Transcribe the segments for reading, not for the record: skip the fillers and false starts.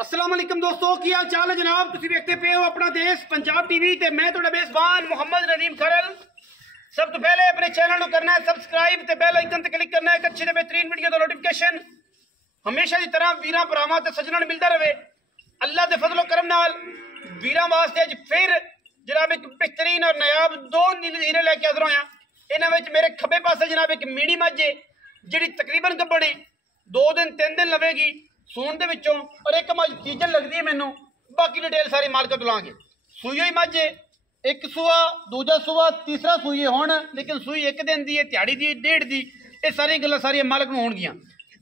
अस्सलाम वालेकुम दोस्तों, की हाल चाल है जनाब। तुम देखते पे हो अपना देश पंजाब टीवी ते मैं थोड़ा मेजबान मोहम्मद नदीम खरल। सब तो पहले अपने चैनल को करना है सब्सक्राइब ते बेल आइकन ते क्लिक करना है। अच्छी ते बेहतरीन वीडियो का नोटिफिकेशन हमेशा की तरह वीरां भरावां ते सज्जनां मिलता रहे। अल्लाह के फजलो करम नाल वीरां वास्ते अज फिर जनाब एक बेहतरीन और नायाब दो नीले हीरे लेके हाजिर होया। इन्हां विच मेरे खब्बे पासे जनाब एक मीणी मझ है जिहड़ी तकरीबन गब्बड़ 2 दिन 3 दिन लवेगी सून दे विचों, और एक मझ चीजन लगती है मैनू। बाकी डिटेल सारी मालक तो लांगे। सूई हुई मझ है, एक सूआ दूजा सूआ तीसरा सूई है हुण, लेकिन सूई एक दिन दी है, दिहाड़ी दी, डेढ़ दी, ये सारी गल्लां सारियां मालक नूं होणगियां।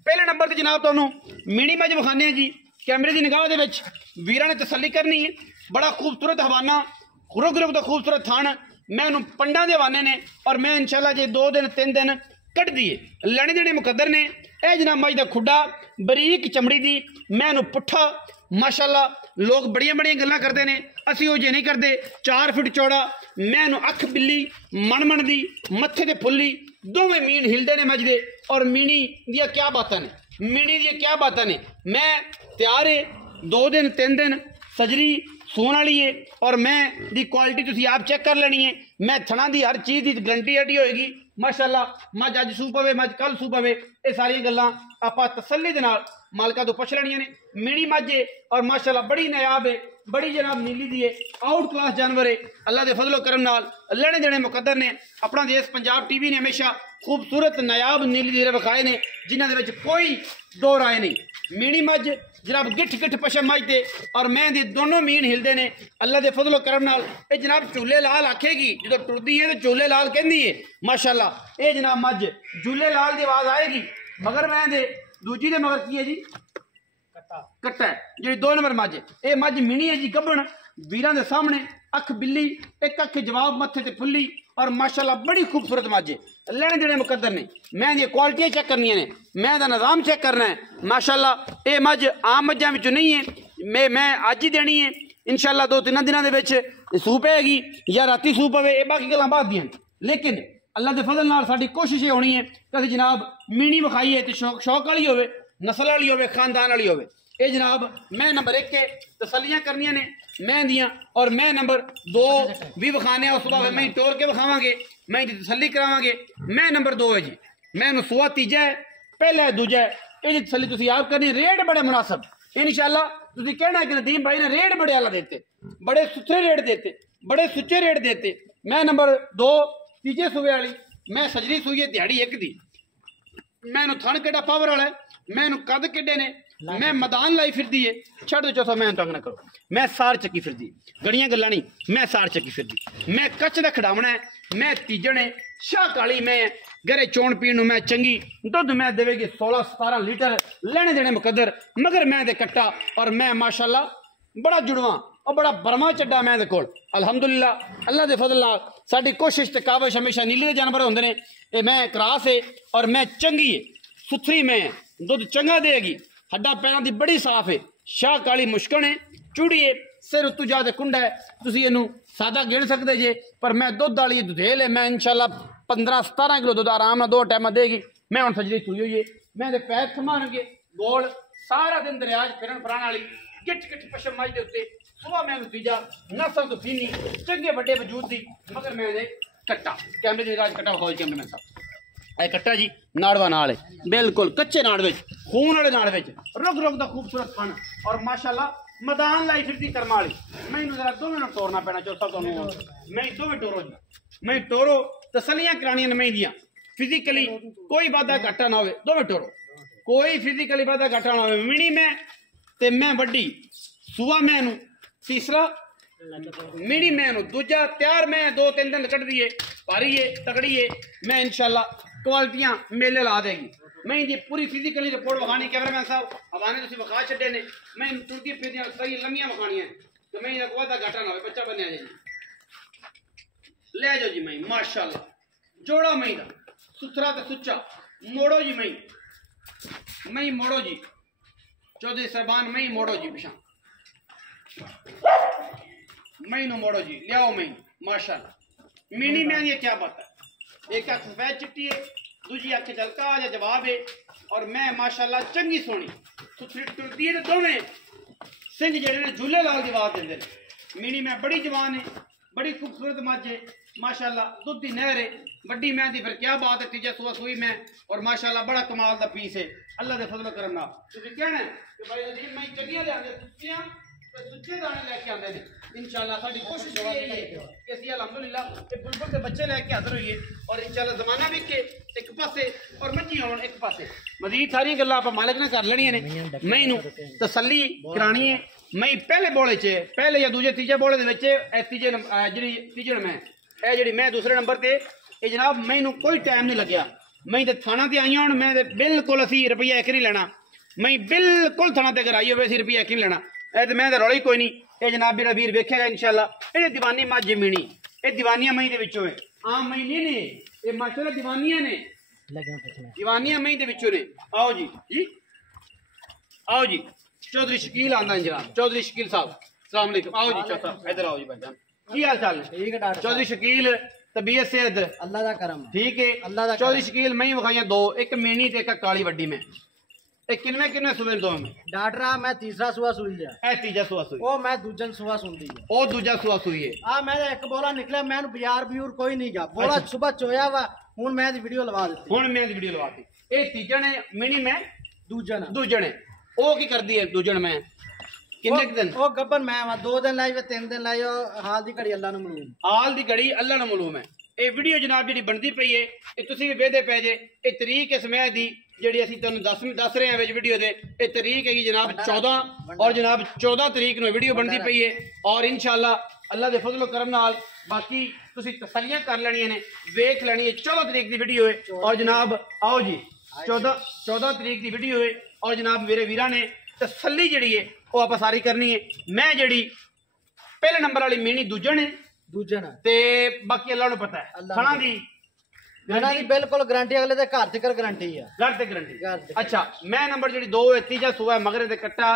पहले नंबर ते जनाब तुहानूं मीणी मझ विखाने जी कैमरे की निगाह दे विच वीरां ने तसल्ली करनी है। बड़ा खूबसूरत हवाना रुग रुग दा खूबसूरत थान मैं उन्होंने पंडा के हवाने ने, और मैं इंशाल्लाह जे 2 दिन 3 दिन कट दिए लैने देने मुकद्दर ने। यह जनाब मझ दा खुड्डा बरीक चमड़ी दी, मैं उन्होंने पुट्ठा माशाल्लाह लोग बड़िया बड़िया गल्लां करते हैं, असी वो जे नहीं करते। 4 फुट चौड़ा मैं उन्होंने अख बिल्ली मन दी मत्थे ते फुल्ली दोवें मीन हिलते ने मझ दे। और मीनी दिया क्या बातां ने, मीनी दिया क्या बातां ने। मैं तैयार है 2 दिन 3 दिन सजरी सून वाली है, और मैं दी क्वालिटी तुसी आप चेक कर लेनी है। मैं थना दी हर चीज़ की गारंटी अड्डी होएगी माशाल्लाह। मझ अज सू पवे मझ कल सू पवे, ये सारिया गल्लां आपां तसल्ली दे नाल मालका तो पुछ लैनियां ने। मीणी मझ है और माशाल्लाह बड़ी नायाब है, बड़ी जनाब नीली दी है, आउट क्लास जानवर है। अल्लाह के फजलो करम नाल लेने देने मुकद्दर ने। अपना देश पंजाब टीवी ने हमेशा खूबसूरत नायाब नीली हीरे विखाए ने जिन्हां दे विच कोई दो राय नहीं। मीणी मझ जनाब गिठ गिठ पशम मझ दे, और मैं दे दोनों मीन हिलते हैं अल्लाह के फजलो करम नाल। ये जनाब झूले लाल आखेगी जो टुरदी है तो झूले लाल कहती है माशाल्लाह। ये जनाब मझ झूले लाल की आवाज़ आएगी, मगर मैं दे दूजी दे मगर की है जी कट्टा है जी 2 नंबर मझ। ये मझ मिनी है जी गब्बण वीरां दे सामने, अख बिल्ली एक अख जवाब मत्थे ते फुल्ली, और माशाल्लाह बड़ी खूबसूरत मझ है। लेने देने मुकद्दर ने, मैं दी क्वालिटियां चेक करनियां ने, मैं दा निज़ाम चेक करना है माशाल्लाह। ये मझ आम मझां विचों नहीं है, मैं अज ही देनी है इंशाल्लाह। 2-3 दिनों के विच सूह पेगी या राती सूह पवे, ये बाकी गल्लां बाद दियां। लेकिन अल्लाह के फजल नाल साडी कोशिश ये होनी है कि असीं जनाब मीणी विखाईए ते शौक वाली होवे, नस्ल वाली होवे, खानदान वाली होवे। ये जनाब मैं नंबर 1 के तसलियां करनियां ने मैं दियां, और मैं नंबर 2 भी विखाने उस बाद मैं टोर के विखावांगे, मैं तसली करावांगे। मैं नंबर 2 है जी, मैं सुआ तीजा है, पहला है दूजा है। ये तसली तुसीं आप करनी। रेट बड़े मुनासिब इंशाल्लाह। तुसीं कहना कि नदीम भाई ने रेट बड़े आला देते, बड़े सुथरे रेट देते, बड़े सुच्चे रेट देते। मैं नंबर 2 तीजे सूबे वाली, मैं सजरी सूई है दिहाड़ी एक दी, मैं थन केड़ा पावर वाला है, मैं कद किड्डे ने, मैं मैदान लाई फिरदी है। छड़ दो चौथा मैं तंग ना करो, मैं सार चक्की फिरदी, गड़ियां गल्लां नहीं, मैं सार चक्की फिरदी। मैं कच्च दा खड़ावना है, मैं तीजण है, शाह काली मैं घरे चोण पीण मैं चंगी, दुध मैं देवेगी 16-17 लीटर, लेने देने मुकद्दर, मगर मैं दे कट्टा, और मैं माशाल्लाह बड़ा जुड़वा और बड़ा बरमा चड्डा मैं दे कोल अल्हम्दुलिल्लाह। अल्लाह दे फजल नाल साडी कोशिश ते काविश हमेशा नीले दे जानवर होंदे ने। ये मैं क्रास है और मैं चंगी है, सुथरी मैं दुध चंगा देगी, हड्डा पैरों की बड़ी साफ है, शाह काली मुश्कन है, चूड़ी है, सिर उत्तू जाते कुंडा है। तुसीं इहनूं सादा गिण सकते जे, पर मैं दुध वाली दुधेल है। मैं इंशाल्लाह 15-17 किलो दुध आराम नाल 2 टाइम देगी। मैं हुण सजरी सूई हुई है, मैं दे पैर थमाणगे गोल सारा दिन दरिया च फिरन फरान वाली गिठ गिठ पशम मझ दे उत्ते। सुबह मैं तीजा नस्ल तो फीनी चंगे बड़े वजूद दी, मगर मैं दे कट्टा कैमरे की निगाह कट्टा विखाओ कैमरे मैन साहब। यह कट्टा जी नाड़वा नाल है, बिल्कुल कच्चे नाड़ विच, खून वाले नाड़ विच, रुग रुग दा खूबसूरत फन, और माशाल्लाह मैदान लाई फिरती कर्मा वाली। मैनू जरा 2 मिनट तोड़ना पैना चौथा तो मैं 2 मिनट टोरो जी, मैं टोरो तसलियां करानियां मैं दियां। फिजिकली कोई वादा घाटा ना हो, 2 मिनट टोरो, कोई फिजिकली वादा घाटा ना हो। मिनी मैं ते मैं वड्डी सुआ मैनू तीसरा मीणी मैनू दूजा तैयार। मैं 2-3 दिन कट दिए, भारी है तगड़ी है, मैं इंशाल्लाह क्वालिटियां मेले ला देगी। मैं इनकी पूरी फिजिकली रिपोर्ट विखानी कैमरामैन साहब हवाने तुसीं विखा छड्डे ने। मैं टुरदी फिरदियां सही लम्मियां विखानियां तो मैं इहदा कोई घाटा ना हो, बच्चा बनया जी ले जाओ जी। मैं माशाल्लाह जोड़ा मैं दा सुथरा ते सुच्चा, मोड़ो जी मैं मोड़ो जी, चौधरी साहबान मैं मोड़ो जी, पिछा मैं मोड़ो जी, लियाओ मैं माशाल्लाह। मीनी में ये क्या बात है, एक अख सफेद चिट्टी है, दूजी अख हल्का या जवाब है, और मैं माशाल्लाह चंगी सोनी सुथरी टुरदी है। दोवें सिंह जेडे ने झूले लाल की आवाज देंगे। मीनी मैं बड़ी जवान है, बड़ी खूबसूरत मझ है माशाल्लाह, दुध की नहर है, बड़ी मैं दी फिर क्या बात है, तीजा सुबह सुई मैं और माशाल्लाह बड़ा कमाल का पीस है अल्लाह के फजल करम नाल। तुसीं कहना है कि भाई नदीम मैं चंगियां लियांदे सुच्चियां ते सुच्चे दाने लेके आंदे ने इंशाल्लाह। साडी कोशिश ये है कि असि अल्हम्दुलिल्लाह ये बुलबुल के बच्चे लेके हाजिर होइए और इंशाल्लाह जमाना भी के एक पासे और मच्छी होण एक पासे। मजीद सारी गल्लां आप मालिक ने कर लेनियां ने, मैं इनू तसल्ली करानी है। मैं पहले बोले च पहले या दूजे तीजे बोले दे विच तीजे जिहड़ी तीजे मैं ए जिहड़ी मैं दूसरे नंबर ते ये जनाब मैनू कोई टाइम नहीं लग्या। मैं तो थाना ते आई हूँ, मैं बिल्कुल असी रुपया एक नहीं लेना, मैं बिल्कुल थाना ते अगर आई हो रुपया एक नहीं लेना, तो मैं तो रौला ही कोई नहीं। ये जनाब मेरा वीर वेखेगा इंशाल्लाह। ये दीवानी मझ मीनी ये दीवानियां मई दे विचों है, आम मई नहीं ने, ये माशाल्लाह दीवानियां ने, दीवानियां मई दे विचों ने। आओ जी जी आओ जी, चौधरी शकील आंदा है जनाब, चौधरी शकील साहब अस्सलाम वालेकुम। आओ जी चौथा इधर आओ जी भाईजान, की हाल चाल है? चौधरी शकील तबीयत सेहत अल्लाह दा करम ठीक है अल्लाह दा। चौधरी शकील मैं विखाइया दो, एक मीनी ते एक काली वड्डी में। किनवे किनवे सुबह दो में डॉक्टर मैं तीसरा सुआ सुई है, ए तीजा सुआ सुई ओ मैं दूजन सुआ सुनदी है, ओ दूजा सुआ सुई है। आ मैं एक बोला निकला, मैं बाजार ब्यूर कोई नहीं जा बोला सुबह चोया वा हुन मैं दी वीडियो लगा दी, हुन मैं दी वीडियो लगाती। ए तीजन है मिनी में दूजन है ओ की कर दी है दूजन में किन्ने दिन ओ गब्बन मैं वा 2 दिन लाई वे 3 दिन लाई, हाल दी घड़ी अल्लाह नु मालूम, हाल दी घड़ी अल्लाह नु मालूम है। ये वीडियो जनाब जी बनती पई है, ये तुसी भी वेदे पै जे ये तरीक इस मैं दी ਜਿਹੜੀ ਅਸੀਂ ਤੁਹਾਨੂੰ ਦੱਸ ਰਹੇ ਹਾਂ ਵਿੱਚ ਵੀਡੀਓ ਦੇ। ਇਹ ਤਰੀਕ ਹੈਗੀ ਜਨਾਬ 14 ਔਰ ਜਨਾਬ 14 ਤਰੀਕ ਨੂੰ ਵੀਡੀਓ ਬਣਦੀ ਪਈ ਹੈ ਔਰ ਇਨਸ਼ਾਅੱਲਾ ਅੱਲਾ ਦੇ ਫਜ਼ਲ ਕਰਮ ਨਾਲ ਬਾਕੀ ਤੁਸੀਂ ਤਸੱਲੀਆਂ ਕਰ ਲੈਣੀਆਂ ਨੇ, ਵੇਖ ਲੈਣੀ ਹੈ। 14 ਤਰੀਕ ਦੀ ਵੀਡੀਓ ਹੈ ਔਰ ਜਨਾਬ ਆਓ ਜੀ 14 ਤਰੀਕ ਦੀ ਵੀਡੀਓ ਹੈ ਔਰ ਜਨਾਬ ਮੇਰੇ ਵੀਰਾਂ ਨੇ ਤਸੱਲੀ ਜਿਹੜੀ ਹੈ ਉਹ ਆਪਾਂ ਸਾਰੀ ਕਰਨੀ ਹੈ। ਮੈਂ ਜਿਹੜੀ ਪਹਿਲੇ ਨੰਬਰ ਵਾਲੀ ਮੀਣੀ ਦੂਜਣ ਤੇ ਬਾਕੀ ਅੱਲਾ ਨੂੰ ਪਤਾ ਹੈ ਖਾਣਾ ਦੀ बिल्कुल गारंटी अगले दे घर तक गारंटी है, घर तक गारंटी। अच्छा मैं नंबर जी 2 है, तीजा सुबह है मगरे दे कट्टा,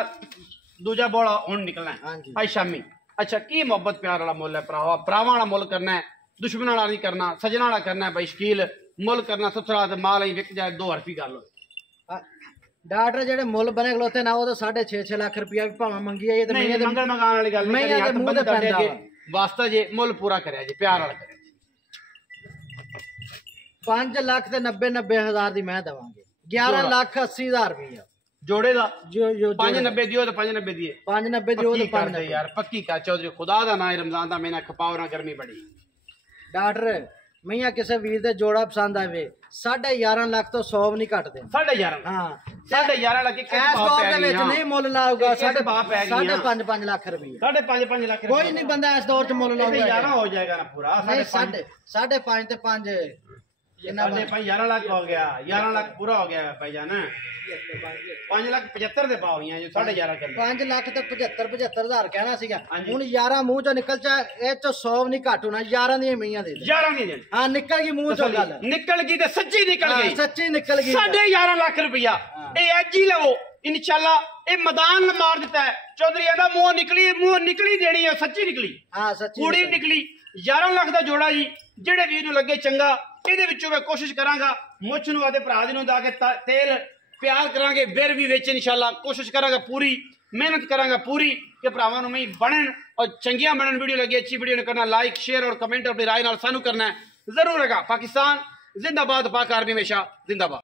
दूजा बोला हुन निकलना है आज शामी। अच्छा की मोहब्बत प्यार वाला मुल है भरावा, भरावां वाला मुल करना है, दुश्मन वाला नहीं करना, सजना वाला करना है भाई शकील मुल करना। सुथरा ते माल ही विक जाए 2 हरफी कर लो। डॉक्टर जेडे मुल बने खलोते ना वो तो 6.5 लाख रुपया भी भावें मंगी है, ते नहीं मंगण मंगाण वाली गल नहीं, हाथ बंद कर दे वास्ता जे मुल पूरा करया जी प्यार वाला करया। 5 लाख ते 90 हजार दी मैं देवांगे, 11 लाख 80 हजार रुपया जोड़े दा। 590 दियो तो 590 दिए, 590 दियो तो 590 यार पक्की कर चौधरी खुदा दा ना रमजान दा महीना खपाओ ना गर्मी बड़ी। डॉक्टर मैया किसे वीर दे जोड़ा पसंद आवे 11.5 लाख तो 100 नहीं घट दे 11.5 हां 11.5 लाख के बाप दे विच नहीं मुल लाऊगा 5.5 लाख रुपया 5.5 लाख कोई नहीं बंदा इस दौर च मुल लाऊगा 11 हो जाएगा ना पूरा। 5.5 ते 5 11 लाख हो गया, 11 लाख पूरा हो गया भाईजान। 5 लाख 75 दे पाओ जो 11.5 कर 5 लाख ते 75 हजार कहना सीगा हुन 11 मुंह चो निकल चा ए चो 100 नहीं घट होना, 11 दी मियां दे 11 नहीं देनी। हां निकल गई मुंह चो गल, निकल गई ते सच्ची निकल गई, सच्ची निकल गई 11.5 लाख रुपया ए अज ही लवो इंशाल्लाह। ए मैदान मार दिता है चौधरी दा मुंह निकली देनी है, सच्ची निकली। हां सच्ची कुड़ी निकली 11 लाख दा जोड़ा जी। जेड़े वीर नु लगे चंगा ਇਹਦੇ ਵਿੱਚੋਂ ਮੈਂ ਕੋਸ਼ਿਸ਼ ਕਰਾਂਗਾ ਮੁੱਛ ਨੂੰ ਆਦੇ ਭਰਾ ਦੀ ਨੂੰ ਦਾ ਕੇ ਤੇਲ ਪਿਆਰ ਕਰਾਂਗੇ ਬਿਰ ਵੀ ਵਿੱਚ ਇਨਸ਼ਾਅੱਲਾ ਕੋਸ਼ਿਸ਼ ਕਰਾਂਗਾ ਪੂਰੀ ਮਿਹਨਤ ਕਰਾਂਗਾ ਪੂਰੀ ਕਿ ਭਰਾਵਾਂ ਨੂੰ ਮੈਂ ਬਣਨ ਔਰ ਚੰਗੀਆਂ ਬਣਨ। ਵੀਡੀਓ ਲੱਗੀ अच्छी वीडियो ਨੂੰ करना लाइक शेयर और कमेंट अपनी राय नाल सानू करना है जरूर। रहेगा पाकिस्तान जिंदाबाद, पाक आर्मी हमेशा जिंदाबाद।